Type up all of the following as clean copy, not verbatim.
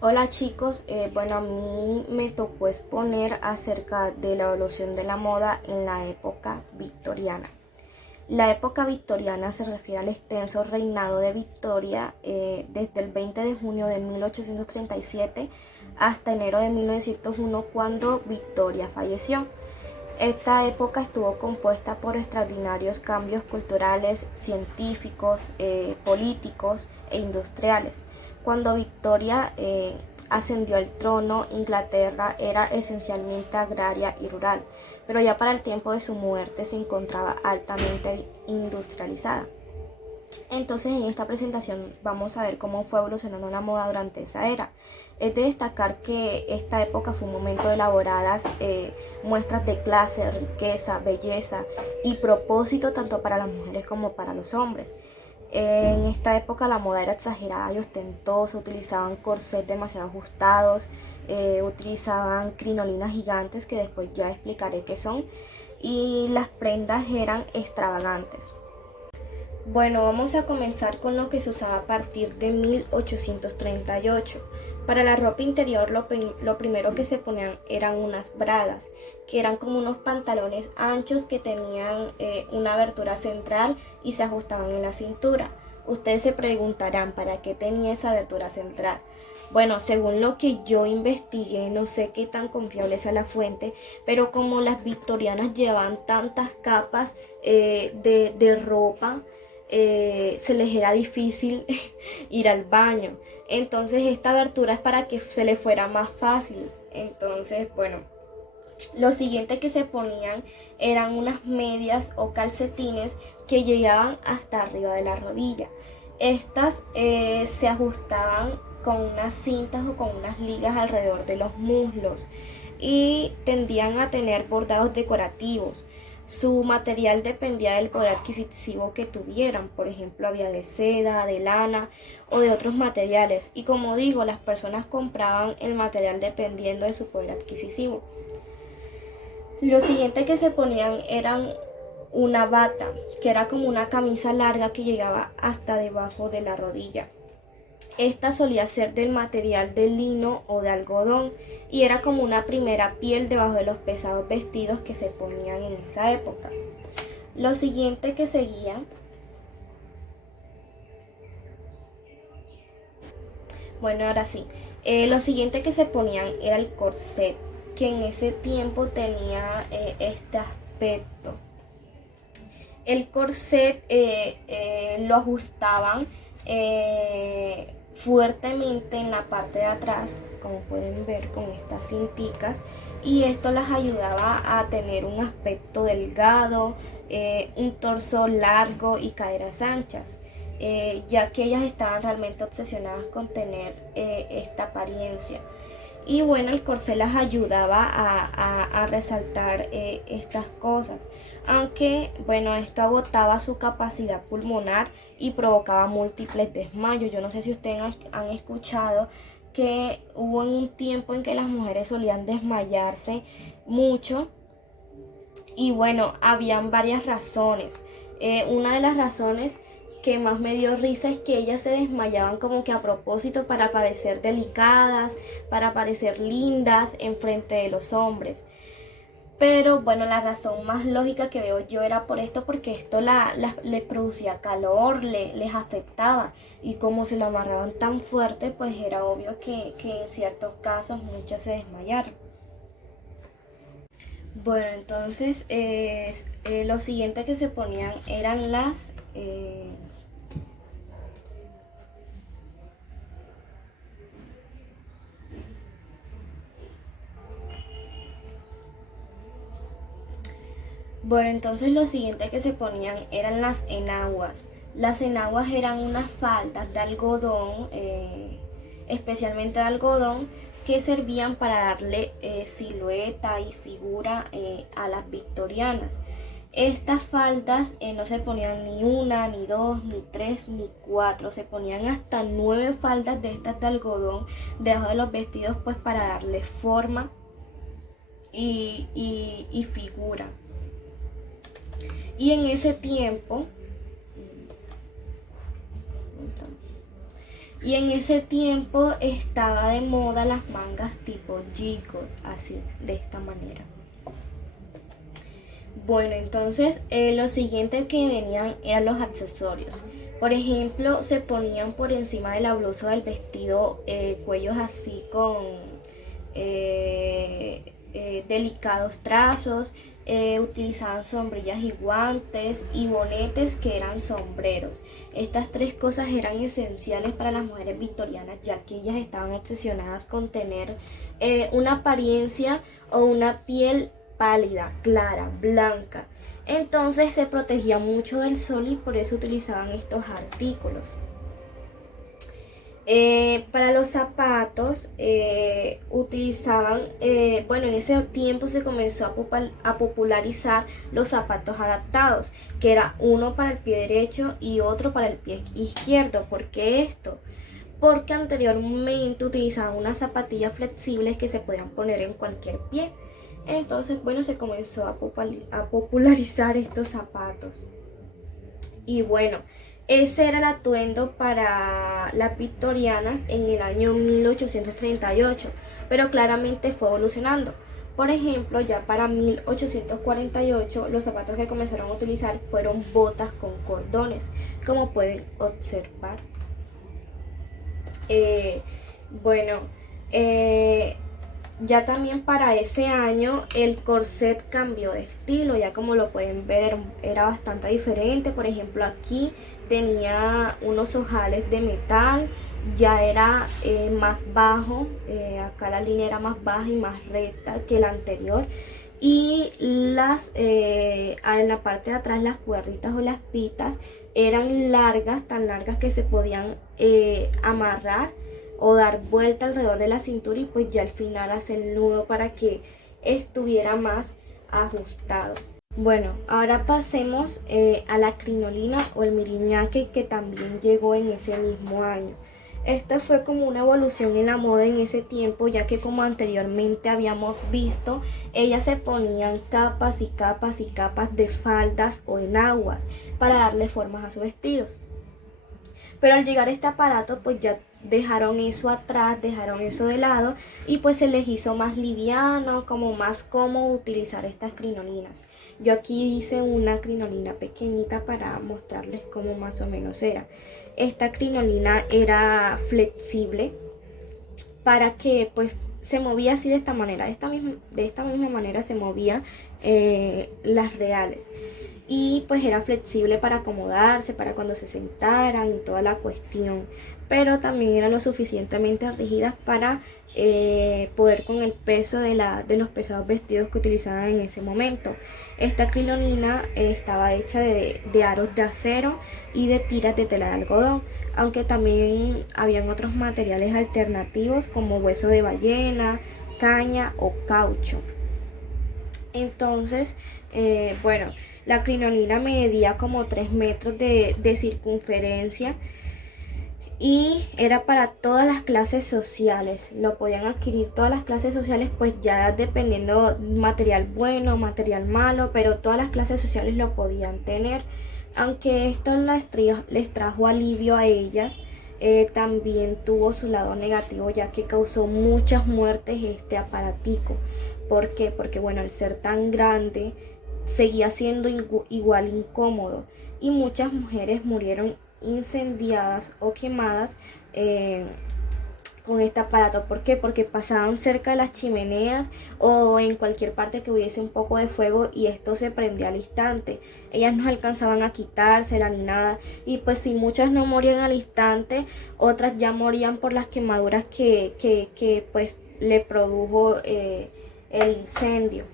Hola chicos, bueno, a mí me tocó exponer acerca de la evolución de la moda en la época victoriana. La época victoriana se refiere al extenso reinado de Victoria desde el 20 de junio de 1837 hasta enero de 1901 cuando Victoria falleció. Esta época estuvo compuesta por extraordinarios cambios culturales, científicos, políticos e industriales. Cuando Victoria ascendió al trono, Inglaterra era esencialmente agraria y rural, pero ya para el tiempo de su muerte se encontraba altamente industrializada. Entonces en esta presentación vamos a ver cómo fue evolucionando la moda durante esa era. Es de destacar que esta época fue un momento de elaboradas muestras de clase, riqueza, belleza y propósito tanto para las mujeres como para los hombres. En esta época la moda era exagerada y ostentosa, utilizaban corsets demasiado ajustados, utilizaban crinolinas gigantes que después ya explicaré qué son, y las prendas eran extravagantes. Bueno, vamos a comenzar con lo que se usaba a partir de 1838. Para la ropa interior lo primero que se ponían eran unas bragas, que eran como unos pantalones anchos que tenían una abertura central y se ajustaban en la cintura. Ustedes se preguntarán para qué tenía esa abertura central. Bueno, según lo que yo investigué, no sé qué tan confiable sea la fuente, pero como las victorianas llevaban tantas capas de ropa, se les era difícil ir al baño. Entonces esta abertura es para que se les fuera más fácil. Entonces, bueno, lo siguiente que se ponían eran unas medias o calcetines que llegaban hasta arriba de la rodilla. Estas se ajustaban con unas cintas o con unas ligas alrededor de los muslos y tendían a tener bordados decorativos. Su material dependía del poder adquisitivo que tuvieran, por ejemplo, había de seda, de lana o de otros materiales. Y como digo, las personas compraban el material dependiendo de su poder adquisitivo. Lo siguiente que se ponían eran una bata, que era como una camisa larga que llegaba hasta debajo de la rodilla. Esta solía ser del material de lino o de algodón y era como una primera piel debajo de los pesados vestidos que se ponían en esa época. Lo siguiente que seguía, bueno, ahora sí, lo siguiente que se ponían era el corset, que en ese tiempo tenía este aspecto. El corset lo ajustaban fuertemente en la parte de atrás, como pueden ver con estas cinticas, y esto las ayudaba a tener un aspecto delgado, un torso largo y caderas anchas, ya que ellas estaban realmente obsesionadas con tener esta apariencia. Y bueno, el corsé las ayudaba a resaltar estas cosas. Aunque, bueno, esto agotaba su capacidad pulmonar y provocaba múltiples desmayos. Yo no sé si ustedes han escuchado que hubo un tiempo en que las mujeres solían desmayarse mucho. Y bueno, habían varias razones. Una de las razones que más me dio risa es que ellas se desmayaban como que a propósito para parecer delicadas, para parecer lindas en frente de los hombres. Pero bueno, la razón más lógica que veo yo era por esto, porque esto les producía calor, les afectaba. Y como se lo amarraban tan fuerte, pues era obvio que en ciertos casos muchas se desmayaron. Bueno, entonces lo siguiente que se ponían eran bueno, entonces lo siguiente que se ponían eran las enaguas. Las enaguas eran unas faldas de algodón, especialmente de algodón, que servían para darle silueta y figura a las victorianas. Estas faldas no se ponían ni una, ni dos, ni tres, ni cuatro, se ponían hasta 9 faldas de estas de algodón debajo de los vestidos, pues para darle forma y figura. Y Y en ese tiempo estaba de moda las mangas tipo G-Cut, así, de esta manera. Bueno, entonces lo siguiente que venían eran los accesorios. Por ejemplo, se ponían por encima de la blusa del vestido cuellos así con delicados trazos, utilizaban sombrillas y guantes y bonetes que eran sombreros. Estas tres cosas eran esenciales para las mujeres victorianas, ya que ellas estaban obsesionadas con tener una apariencia o una piel pálida, clara, blanca. Entonces se protegía mucho del sol y por eso utilizaban estos artículos. Para los zapatos utilizaban, bueno, en ese tiempo se comenzó a popularizar los zapatos adaptados, que era uno para el pie derecho y otro para el pie izquierdo. ¿Por qué esto? Porque anteriormente utilizaban unas zapatillas flexibles que se podían poner en cualquier pie. Entonces, bueno, se comenzó a popularizar estos zapatos. Y bueno, ese era el atuendo para las victorianas en el año 1838, pero claramente fue evolucionando. Por ejemplo, ya para 1848 los zapatos que comenzaron a utilizar fueron botas con cordones, como pueden observar. Bueno, ya también para ese año el corset cambió de estilo, ya como lo pueden ver era bastante diferente. Por ejemplo, aquí tenía unos ojales de metal, ya era más bajo, acá la línea era más baja y más recta que la anterior. Y en la parte de atrás las cuerditas o las pitas eran largas, tan largas que se podían amarrar o dar vuelta alrededor de la cintura y pues ya al final hacer el nudo para que estuviera más ajustado. Bueno, ahora pasemos a la crinolina o el miriñaque, que también llegó en ese mismo año. Esta fue como una evolución en la moda en ese tiempo, ya que como anteriormente habíamos visto, ellas se ponían capas y capas y capas de faldas o enaguas para darle formas a sus vestidos. Pero al llegar a este aparato, pues ya dejaron eso atrás, dejaron eso de lado y pues se les hizo más liviano, como más cómodo utilizar estas crinolinas. Yo aquí hice una crinolina pequeñita para mostrarles cómo más o menos era. Esta crinolina era flexible para que pues se movía así de esta manera, de esta misma manera se movía las reales. Y pues era flexible para acomodarse, para cuando se sentaran y toda la cuestión, pero también era lo suficientemente rígidas para poder con el peso de los pesados vestidos que utilizaban en ese momento. Esta crinolina estaba hecha de aros de acero y de tiras de tela de algodón, aunque también habían otros materiales alternativos como hueso de ballena, caña o caucho. Entonces, bueno, la crinolina medía como 3 metros de circunferencia y era para todas las clases sociales. Lo podían adquirir todas las clases sociales, pues ya dependiendo material bueno, material malo, pero todas las clases sociales lo podían tener. Aunque esto les trajo alivio a ellas, también tuvo su lado negativo, ya que causó muchas muertes este aparatico. ¿Por qué? Porque bueno, al ser tan grande seguía siendo igual incómodo y muchas mujeres murieron incendiadas o quemadas con este aparato. ¿Por qué? Porque pasaban cerca de las chimeneas o en cualquier parte que hubiese un poco de fuego y esto se prendía al instante. Ellas no alcanzaban a quitársela ni nada y pues si muchas no morían al instante, otras ya morían por las quemaduras que pues le produjo el incendio.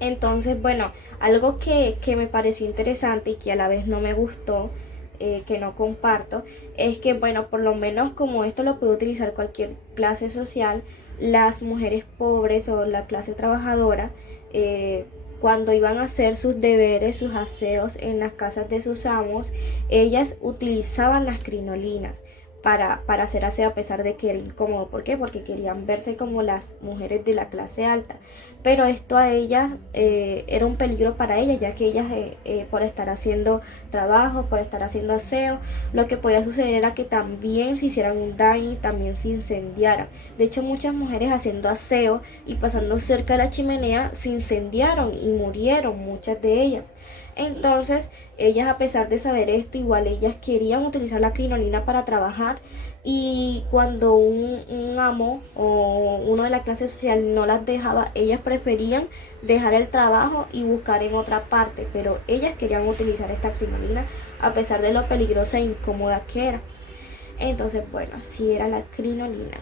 Entonces, bueno, algo que me pareció interesante y que a la vez no me gustó, que no comparto, es que, bueno, por lo menos como esto lo puede utilizar cualquier clase social, las mujeres pobres o la clase trabajadora, cuando iban a hacer sus deberes, sus aseos en las casas de sus amos, ellas utilizaban las crinolinas. para hacer aseo, a pesar de que era incómodo. ¿Por qué? Porque querían verse como las mujeres de la clase alta. Pero esto a ellas era un peligro para ellas, ya que ellas por estar haciendo trabajo, por estar haciendo aseo, lo que podía suceder era que también se hicieran un daño y también se incendiaran. De hecho, muchas mujeres haciendo aseo y pasando cerca de la chimenea se incendiaron y murieron, muchas de ellas. Entonces, ellas, a pesar de saber esto, igual ellas querían utilizar la crinolina para trabajar, y cuando un amo o uno de la clase social no las dejaba, ellas preferían dejar el trabajo y buscar en otra parte, pero ellas querían utilizar esta crinolina a pesar de lo peligrosa e incómoda que era. Entonces, bueno, así era la crinolina.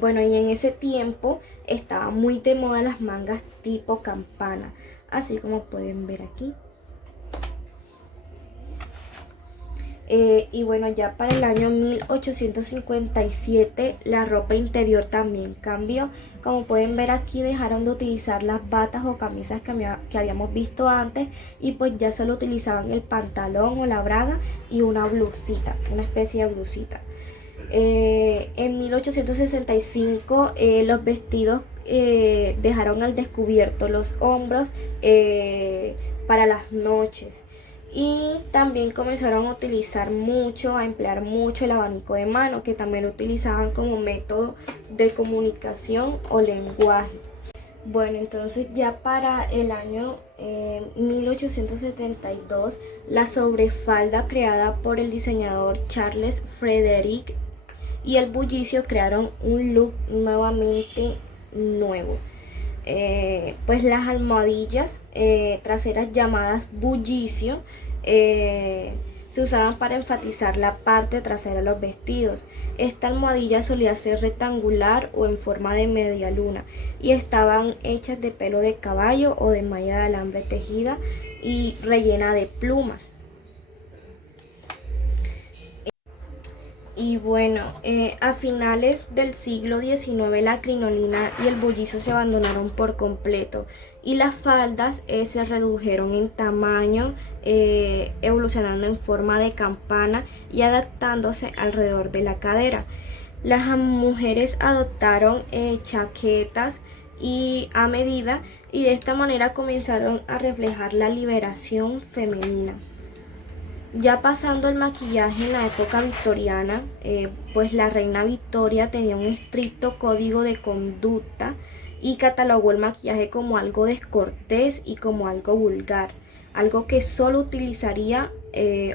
Bueno, y en ese tiempo estaba muy de moda las mangas tipo campana, así como pueden ver aquí. Y bueno, ya para el año 1857 la ropa interior también cambió. Como pueden ver aquí, dejaron de utilizar las batas o camisas que habíamos visto antes, y pues ya solo utilizaban el pantalón o la braga y una blusita, una especie de blusita. En 1865 los vestidos dejaron al descubierto los hombros para las noches, y también comenzaron a utilizar mucho, a emplear mucho el abanico de mano, que también lo utilizaban como método de comunicación o lenguaje. Bueno, entonces ya para el año 1872, la sobrefalda creada por el diseñador Charles Frederick y el bullicio crearon un look nuevamente nuevo. Pues las almohadillas traseras llamadas bullicio se usaban para enfatizar la parte trasera de los vestidos. Esta almohadilla solía ser rectangular o en forma de media luna, y estaban hechas de pelo de caballo o de malla de alambre tejida y rellena de plumas. Y bueno, a finales del siglo XIX la crinolina y el bullicio se abandonaron por completo, y las faldas se redujeron en tamaño, evolucionando en forma de campana y adaptándose alrededor de la cadera. Las mujeres adoptaron chaquetas y a medida, y de esta manera comenzaron a reflejar la liberación femenina. Ya pasando el maquillaje en la época victoriana, pues la reina Victoria tenía un estricto código de conducta y catalogó el maquillaje como algo descortés y como algo vulgar, algo que solo utilizaría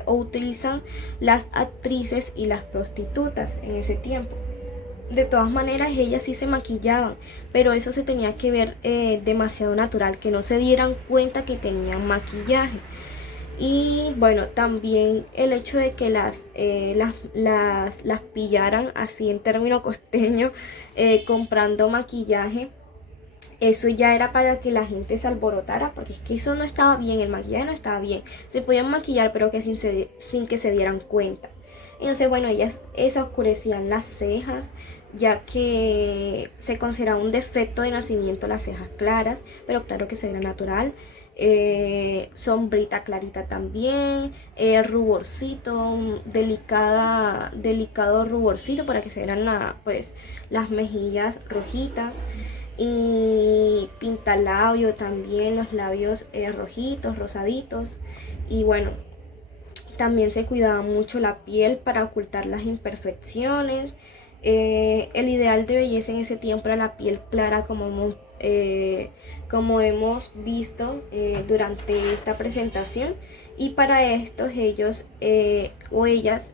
o utilizan las actrices y las prostitutas en ese tiempo. De todas maneras, ellas sí se maquillaban, pero eso se tenía que ver demasiado natural, que no se dieran cuenta que tenían maquillaje. Y bueno, también el hecho de que las pillaran, así en término costeño, comprando maquillaje, eso ya era para que la gente se alborotara, porque es que eso no estaba bien, el maquillaje no estaba bien. Se podían maquillar, pero que sin que se dieran cuenta. Entonces, bueno, ellas oscurecían las cejas, ya que se consideraba un defecto de nacimiento las cejas claras, pero claro que se veía natural. Sombrita clarita también, ruborcito, delicado ruborcito para que se vieran pues, las mejillas rojitas, y pintalabio también, los labios rojitos, rosaditos. Y bueno, también se cuidaba mucho la piel para ocultar las imperfecciones. El ideal de belleza en ese tiempo era la piel clara, como hemos visto durante esta presentación, y para esto ellos o ellas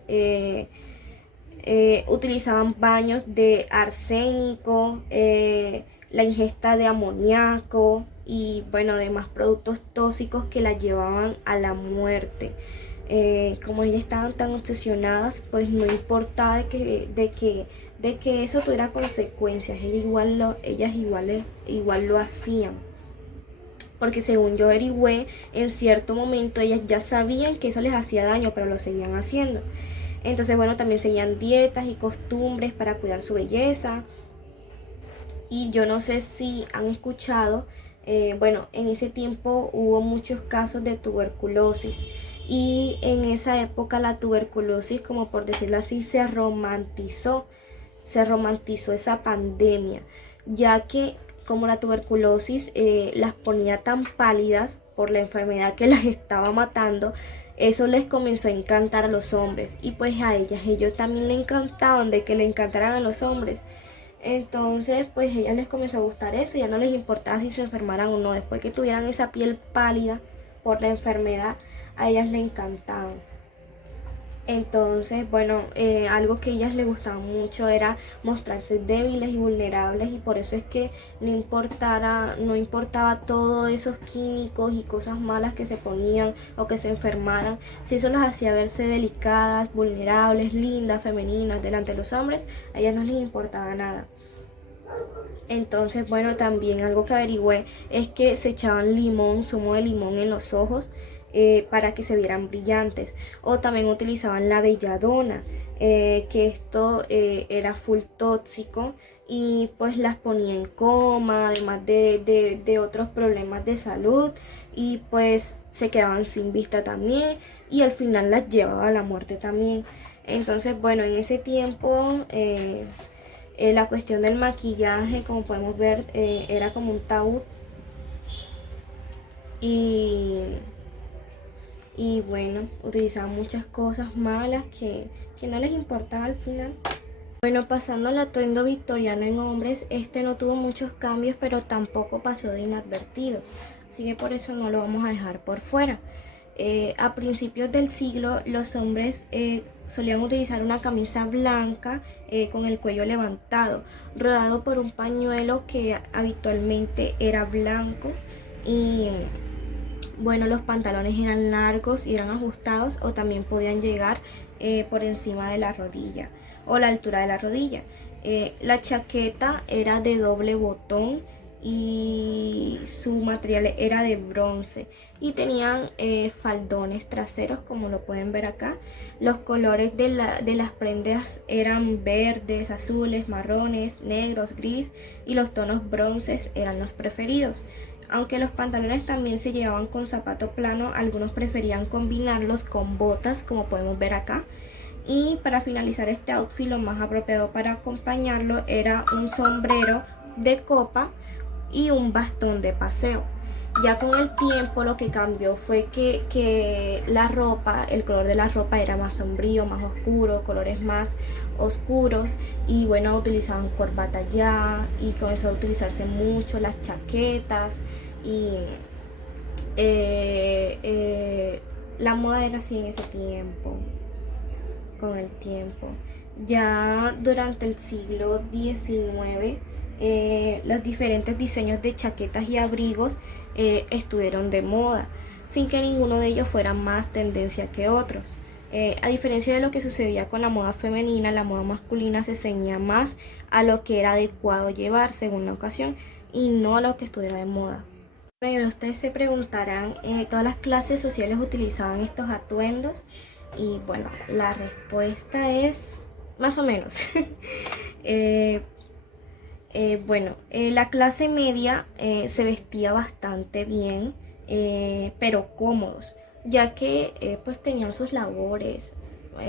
utilizaban baños de arsénico, la ingesta de amoníaco y bueno, demás productos tóxicos que las llevaban a la muerte. Como ellas estaban tan obsesionadas, pues no importaba de que eso tuviera consecuencias, ellas igual lo hacían. Porque según yo averigüé, en cierto momento ellas ya sabían que eso les hacía daño, pero lo seguían haciendo. Entonces, bueno, también seguían dietas y costumbres para cuidar su belleza. Y yo no sé si han escuchado, bueno, en ese tiempo hubo muchos casos de tuberculosis. y en esa época la tuberculosis, como por decirlo así, se romantizó esa pandemia, ya que como la tuberculosis las ponía tan pálidas por la enfermedad que las estaba matando, eso les comenzó a encantar a los hombres y pues a ellos también le encantaban de que le encantaran a los hombres. Entonces pues a ellas les comenzó a gustar eso, ya no les importaba si se enfermaran o no, después que tuvieran esa piel pálida por la enfermedad, a ellas les encantaban. Entonces, bueno, algo que a ellas les gustaba mucho era mostrarse débiles y vulnerables y por eso es que no importaba todos esos químicos y cosas malas que se ponían o que se enfermaran. Si eso las hacía verse delicadas, vulnerables, lindas, femeninas delante de los hombres, a ellas no les importaba nada. Entonces, bueno, también algo que averigüé es que se echaban limón, zumo de limón en los ojos para que se vieran brillantes. O también utilizaban la belladona, que esto era full tóxico y pues las ponía en coma, además de otros problemas de salud y pues se quedaban sin vista también y al final las llevaba a la muerte también. Entonces, bueno, en ese tiempo la cuestión del maquillaje, como podemos ver, era como un tabú y, y bueno, utilizaban muchas cosas malas que no les importaba al final. Bueno, pasando al atuendo victoriano en hombres, este no tuvo muchos cambios, pero tampoco pasó de inadvertido, así que por eso no lo vamos a dejar por fuera. A principios del siglo los hombres solían utilizar una camisa blanca con el cuello levantado, rodado por un pañuelo que habitualmente era blanco y bueno, los pantalones eran largos y eran ajustados o también podían llegar por encima de la rodilla o la altura de la rodilla. La chaqueta era de doble botón y su material era de bronce y tenían faldones traseros, como lo pueden ver acá. Los colores de las prendas eran verdes, azules, marrones, negros, gris y los tonos bronces eran los preferidos. Aunque los pantalones también se llevaban con zapato plano, algunos preferían combinarlos con botas, como podemos ver acá. Y para finalizar este outfit, lo más apropiado para acompañarlo era un sombrero de copa y un bastón de paseo. Ya con el tiempo lo que cambió fue que la ropa, el color de la ropa era más sombrío, más oscuro, colores más oscuros y bueno, utilizaban corbata ya y comenzó a utilizarse mucho las chaquetas y la moda era así en ese tiempo, con el tiempo. Ya durante el siglo XIX los diferentes diseños de chaquetas y abrigos estuvieron de moda, sin que ninguno de ellos fuera más tendencia que otros. A diferencia de lo que sucedía con la moda femenina, la moda masculina se ceñía más a lo que era adecuado llevar según la ocasión y no a lo que estuviera de moda. Bueno, ustedes se preguntarán, ¿todas las clases sociales utilizaban estos atuendos? Y bueno, la respuesta es más o menos. La clase media se vestía bastante bien, pero cómodos, ya que pues tenían sus labores,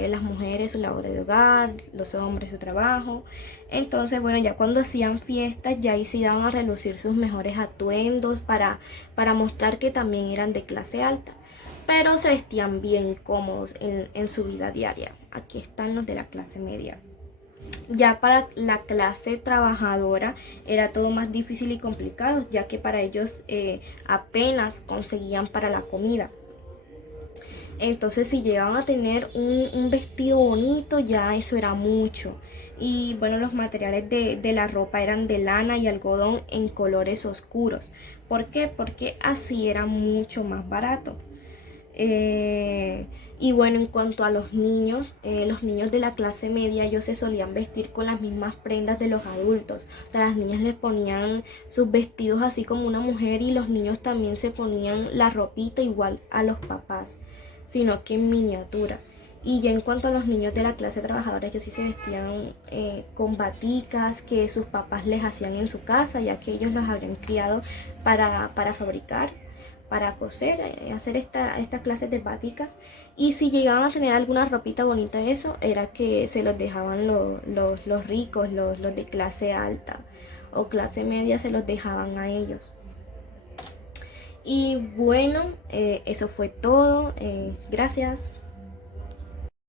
las mujeres sus labores de hogar, los hombres su trabajo. Entonces, bueno, ya cuando hacían fiestas, ya ahí sí daban a relucir sus mejores atuendos para mostrar que también eran de clase alta, pero se vestían bien y cómodos en su vida diaria. Aquí están los de la clase media. Ya para la clase trabajadora era todo más difícil y complicado, ya que para ellos apenas conseguían para la comida. Entonces si llegaban a tener un vestido bonito, ya eso era mucho. Y bueno, los materiales de la ropa eran de lana y algodón en colores oscuros. ¿Por qué? Porque así era mucho más barato. Y bueno, en cuanto a los niños de la clase media, ellos se solían vestir con las mismas prendas de los adultos. O sea, las niñas les ponían sus vestidos así como una mujer y los niños también se ponían la ropita igual a los papás, sino que en miniatura. Y ya en cuanto a los niños de la clase trabajadora, ellos sí se vestían con baticas que sus papás les hacían en su casa, ya que ellos los habían criado para fabricar. para coser, hacer estas clases de báticas. Y si llegaban a tener alguna ropita bonita, eso era que se los dejaban los ricos, los de clase alta o clase media, se los dejaban a ellos. Y bueno, eso fue todo. Gracias.